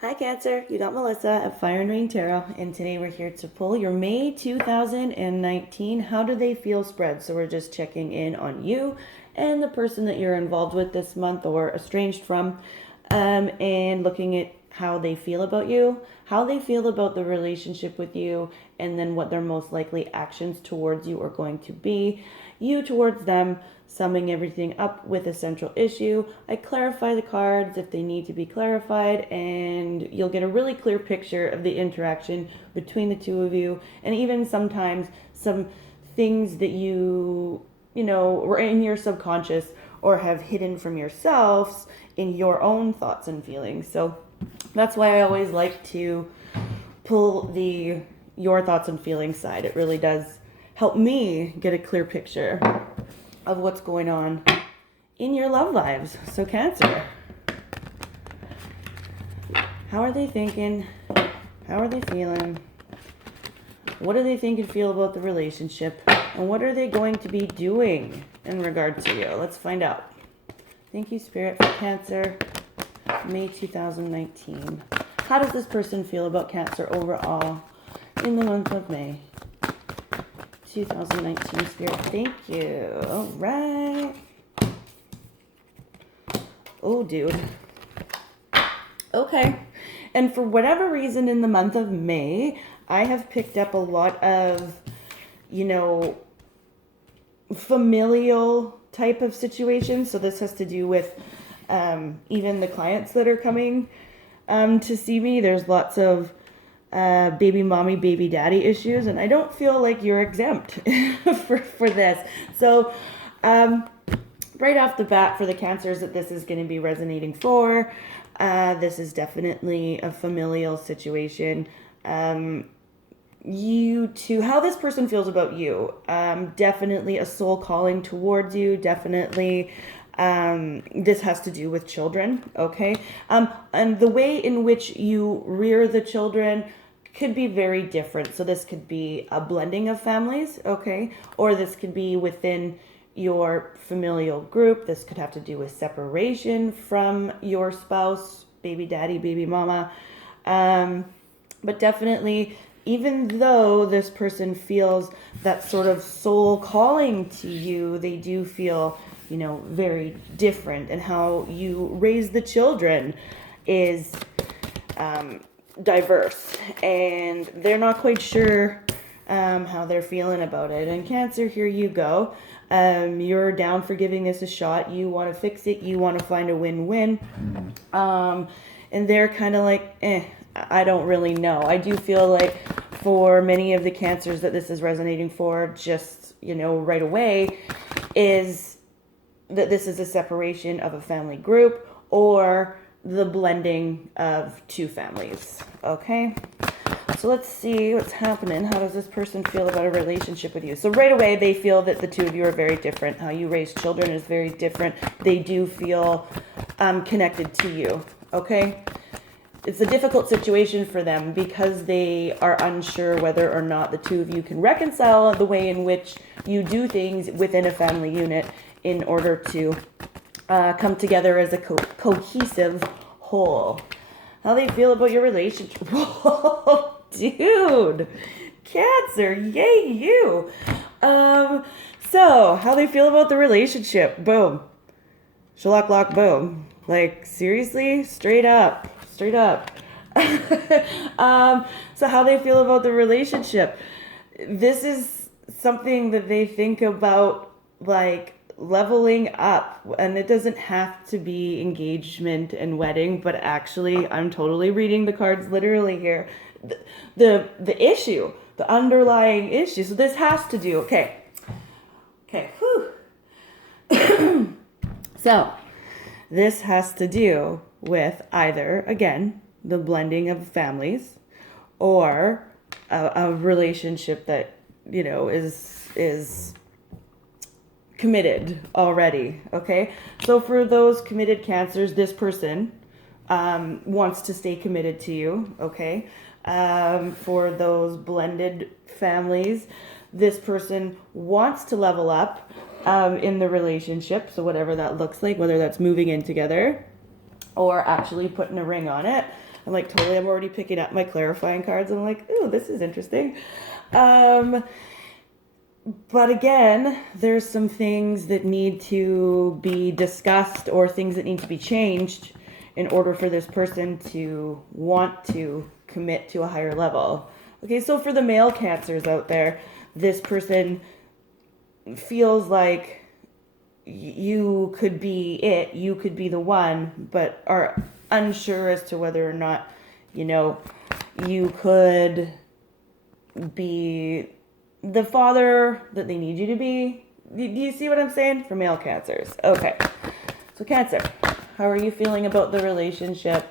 Hi Cancer, you got Melissa at Fire and Rain Tarot, and today we're here to pull your May 2019 How Do They Feel spread. So we're just checking in on you and the person that you're involved with this month or estranged from, and looking at how they feel about you, how they feel about the relationship with you, and then what their most likely actions towards you are going to be, you towards them, summing everything up with a central issue. I clarify the cards if they need to be clarified, and you'll get a really clear picture of the interaction between the two of you, and even sometimes some things that you know were in your subconscious or have hidden from yourselves in your own thoughts and feelings. So that's why I always like to pull the your thoughts and feelings side. It really does help me get a clear picture of what's going on in your love lives. So Cancer, how are they thinking? How are they feeling? What do they think and feel about the relationship? And what are they going to be doing in regard to you? Let's find out. Thank you, Spirit, for Cancer, May 2019. How does this person feel about Cancer overall in the month of May 2019? Spirit, thank you. All right. Oh, dude. Okay. And for whatever reason in the month of May, I have picked up a lot of, familial type of situations. So this has to do with even the clients that are coming to see me. There's lots of baby mommy, baby daddy issues, and I don't feel like you're exempt for this. So right off the bat, for the Cancers that this is going to be resonating for, this is definitely a familial situation. You too, how this person feels about you, definitely a soul calling towards you, definitely this has to do with children, okay? And the way in which you rear the children could be very different. So this could be a blending of families, okay? Or this could be within your familial group. This could have to do with separation from your spouse, baby daddy, baby mama. But definitely, even though this person feels that sort of soul calling to you, they do feel, very different. And how you raise the children is diverse. And they're not quite sure how they're feeling about it. And Cancer, here you go. You're down for giving this a shot. You want to fix it. You want to find a win-win. And they're kind of like, I don't really know. I do feel like for many of the Cancers that this is resonating for, just, right away, is that this is a separation of a family group or the blending of two families. Okay? So let's see what's happening. How does this person feel about a relationship with you? So right away, they feel that the two of you are very different. How you raise children is very different. They do feel connected to you. Okay? It's a difficult situation for them because they are unsure whether or not the two of you can reconcile the way in which you do things within a family unit in order to come together as a cohesive whole. How they feel about your relationship. Whoa, dude. Cancer, yay you. So, how they feel about the relationship. Boom. Shalak lock boom. Like, seriously? Straight up. So how they feel about the relationship. This is something that they think about, like, leveling up, and it doesn't have to be engagement and wedding, but actually I'm totally reading the cards literally here. The issue, the underlying issue. So this has to do, okay, whew. So this has to do with either, again, the blending of families or a relationship that, is committed already, okay? So for those committed Cancers, this person wants to stay committed to you, okay? For those blended families, this person wants to level up in the relationship, so whatever that looks like, whether that's moving in together or actually putting a ring on it. I'm like, totally, I'm already picking up my clarifying cards. And I'm like, ooh, this is interesting. But again, there's some things that need to be discussed or things that need to be changed in order for this person to want to commit to a higher level. Okay, so for the male cancers out there, this person feels like you could be it, you could be the one, but are unsure as to whether or not, you could be the father that they need you to be. Do you see what I'm saying? For male cancers. Okay. So Cancer, how are you feeling about the relationship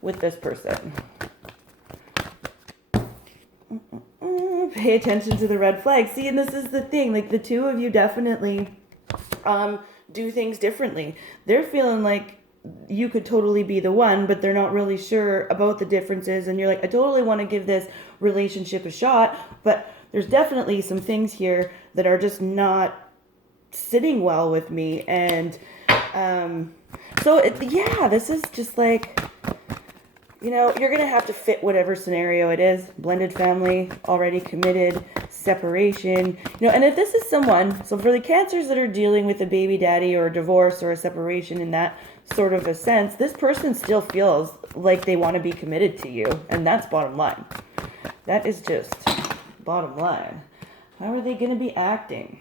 with this person? Pay attention to the red flags. See, and this is the thing. Like, the two of you definitely do things differently. They're feeling like you could totally be the one, but they're not really sure about the differences. And you're like, I totally want to give this relationship a shot, but there's definitely some things here that are just not sitting well with me. And this is just like, you're going to have to fit whatever scenario it is. Blended family, already committed, separation. And if this is someone, so for the cancers that are dealing with a baby daddy or a divorce or a separation in that sort of a sense, this person still feels like they want to be committed to you. And that's bottom line. That is just bottom line. How are they going to be acting?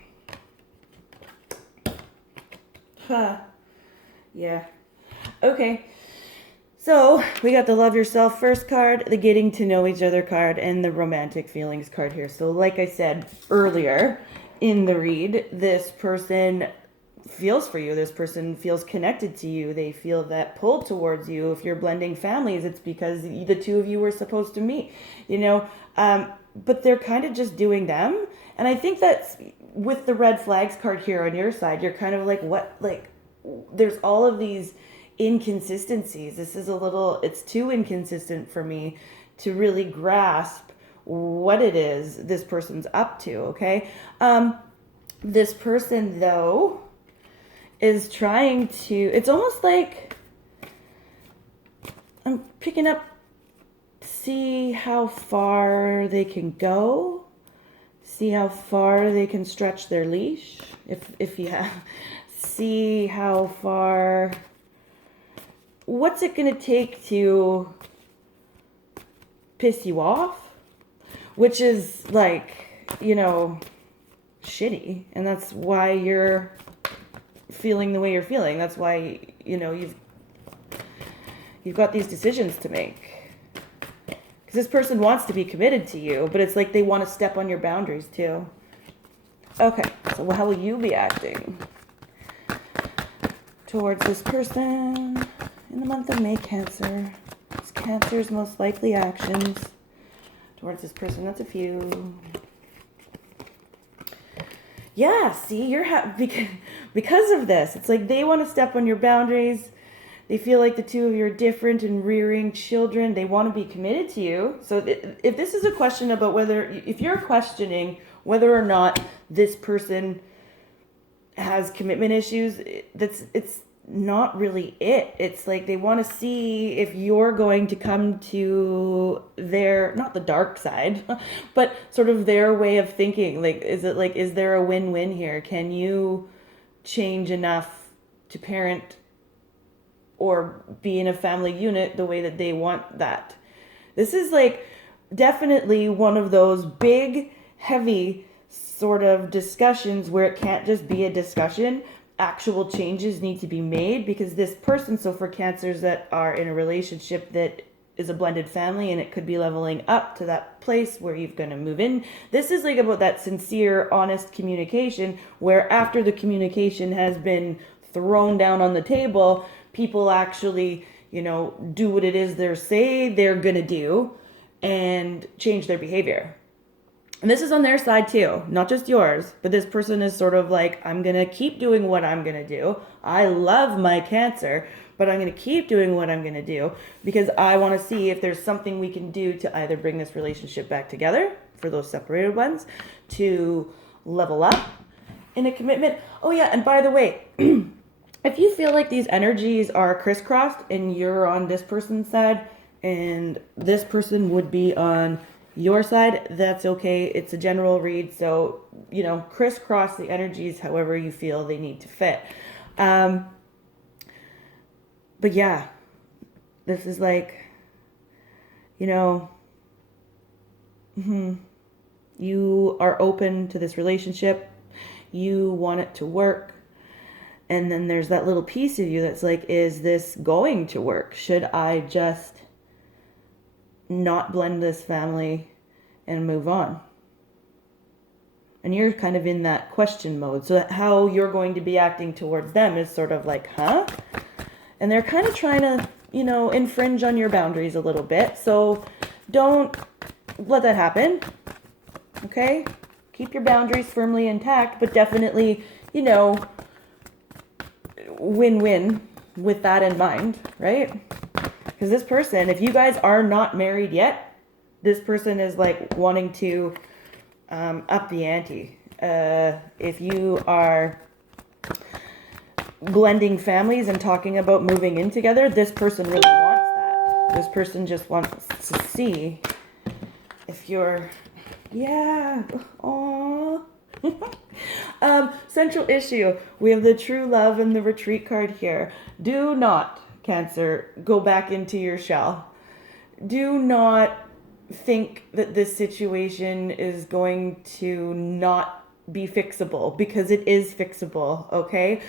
Yeah. Okay. So we got the love yourself first card, the getting to know each other card, and the romantic feelings card here. So like I said earlier in the read, this person feels for you. This person feels connected to you. They feel that pull towards you. If you're blending families, it's because the two of you were supposed to meet, but they're kind of just doing them. And I think that's with the red flags card here on your side, you're kind of like, what, like, there's all of these inconsistencies. This is it's too inconsistent for me to really grasp what it is this person's up to, okay? This person, though, is trying to, it's almost like I'm picking up, see how far they can go, see how far they can stretch their leash, if you have, see how far, what's it going to take to piss you off? Which is like, shitty. And that's why you're feeling the way you're feeling. That's why, you've got these decisions to make. Because this person wants to be committed to you, but it's like they want to step on your boundaries too. Okay, so how will you be acting towards this person in the month of May, Cancer? It's Cancer's most likely actions towards this person. That's a few. Yeah, see, you're because of this. It's like they want to step on your boundaries. They feel like the two of you are different and rearing children. They want to be committed to you. So if this is a question about if you're questioning whether or not this person has commitment issues, it's not really it. It's like they want to see if you're going to come to their, not the dark side, but sort of their way of thinking. Like, is there a win-win here? Can you change enough to parent or be in a family unit the way that they want that? This is like definitely one of those big, heavy sort of discussions where it can't just be a discussion. Actual changes need to be made, because this person, so for cancers that are in a relationship that is a blended family and it could be leveling up to that place where you're going to move in, this is like about that sincere, honest communication where after the communication has been thrown down on the table, people actually, do what it is they're going to do and change their behavior. And this is on their side too, not just yours, but this person is sort of like, I'm going to keep doing what I'm going to do. I love my Cancer, but I'm going to keep doing what I'm going to do because I want to see if there's something we can do to either bring this relationship back together for those separated ones, to level up in a commitment. Oh yeah, and by the way, if you feel like these energies are crisscrossed and you're on this person's side, And this person would be on your side. That's okay. It's a general read. So, crisscross the energies however you feel they need to fit. But yeah, this is like, you are open to this relationship. You want it to work. And then there's that little piece of you that's like, is this going to work? Should I just not blend this family and move on? And you're kind of in that question mode. So how you're going to be acting towards them is sort of like, huh? And they're kind of trying to, infringe on your boundaries a little bit. So don't let that happen. Okay? Keep your boundaries firmly intact, but definitely, win-win with that in mind, right? Because this person, if you guys are not married yet, this person is like wanting to up the ante. If you are blending families and talking about moving in together, this person really wants that. This person just wants to see if you're, yeah, aww. Central issue. We have the true love and the retreat card here. Do not, Cancer, go back into your shell. Do not think that this situation is going to not be fixable, because it is fixable, okay?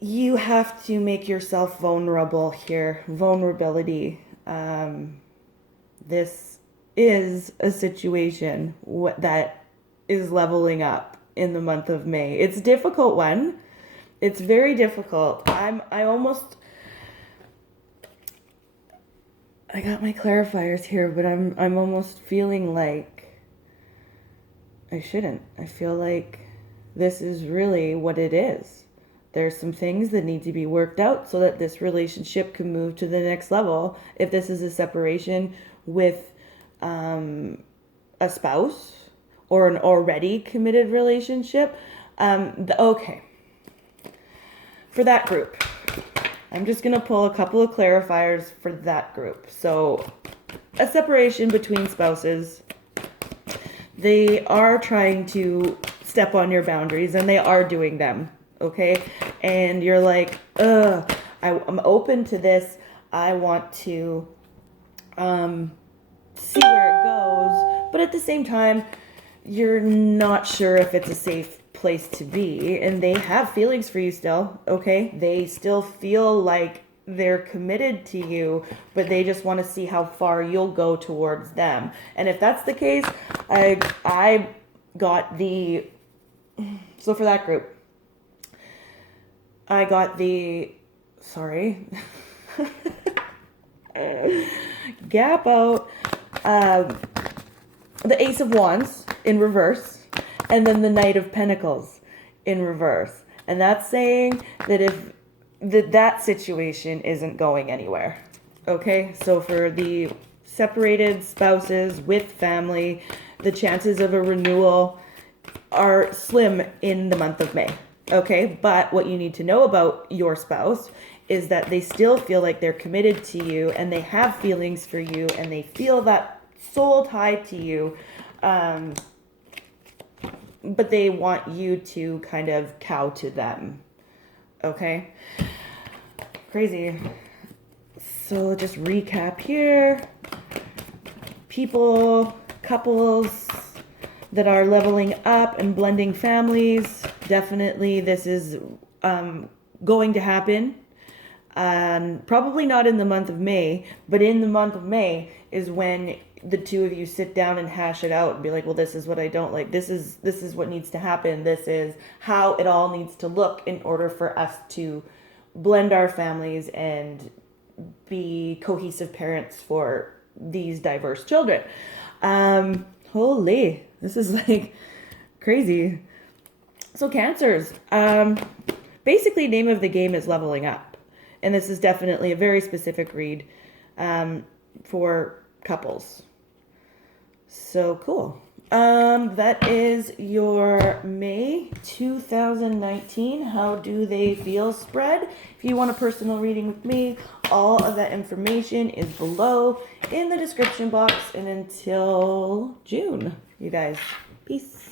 You have to make yourself vulnerable here. Vulnerability. This is a situation that is leveling up in the month of May. It's a difficult one. It's very difficult. I got my clarifiers here, but I'm almost feeling like I shouldn't. I feel like this is really what it is. There's some things that need to be worked out so that this relationship can move to the next level. If this is a separation with a spouse or an already committed relationship, okay. For that group, I'm just going to pull a couple of clarifiers for that group. So, a separation between spouses, they are trying to step on your boundaries, and they are doing them, okay? And you're like, I'm open to this. I want to see where it goes. But at the same time, you're not sure if it's a safe place to be, and they have feelings for you still, okay? They still feel like they're committed to you, but they just want to see how far you'll go towards them. And if that's the case, I got the, so for that group, I got the, sorry, gap out, the Ace of Wands in reverse, and then the Knight of Pentacles in reverse. And that's saying that if that situation isn't going anywhere. Okay, so for the separated spouses with family, the chances of a renewal are slim in the month of May. Okay, but what you need to know about your spouse is that they still feel like they're committed to you, and they have feelings for you, and they feel that soul tie to you, but they want you to kind of cow to them. Okay, crazy. So just recap here. People, couples that are leveling up and blending families, definitely this is going to happen. Probably not in the month of May, but in the month of May is when the two of you sit down and hash it out and be like, well, this is what I don't like. This is what needs to happen. This is how it all needs to look in order for us to blend our families and be cohesive parents for these diverse children. Holy, this is like crazy. So Cancers, basically name of the game is leveling up. And this is definitely a very specific read for couples. So cool. That is your May 2019 How Do They Feel spread. If you want a personal reading with me, all of that information is below in the description box. And until June, you guys, peace.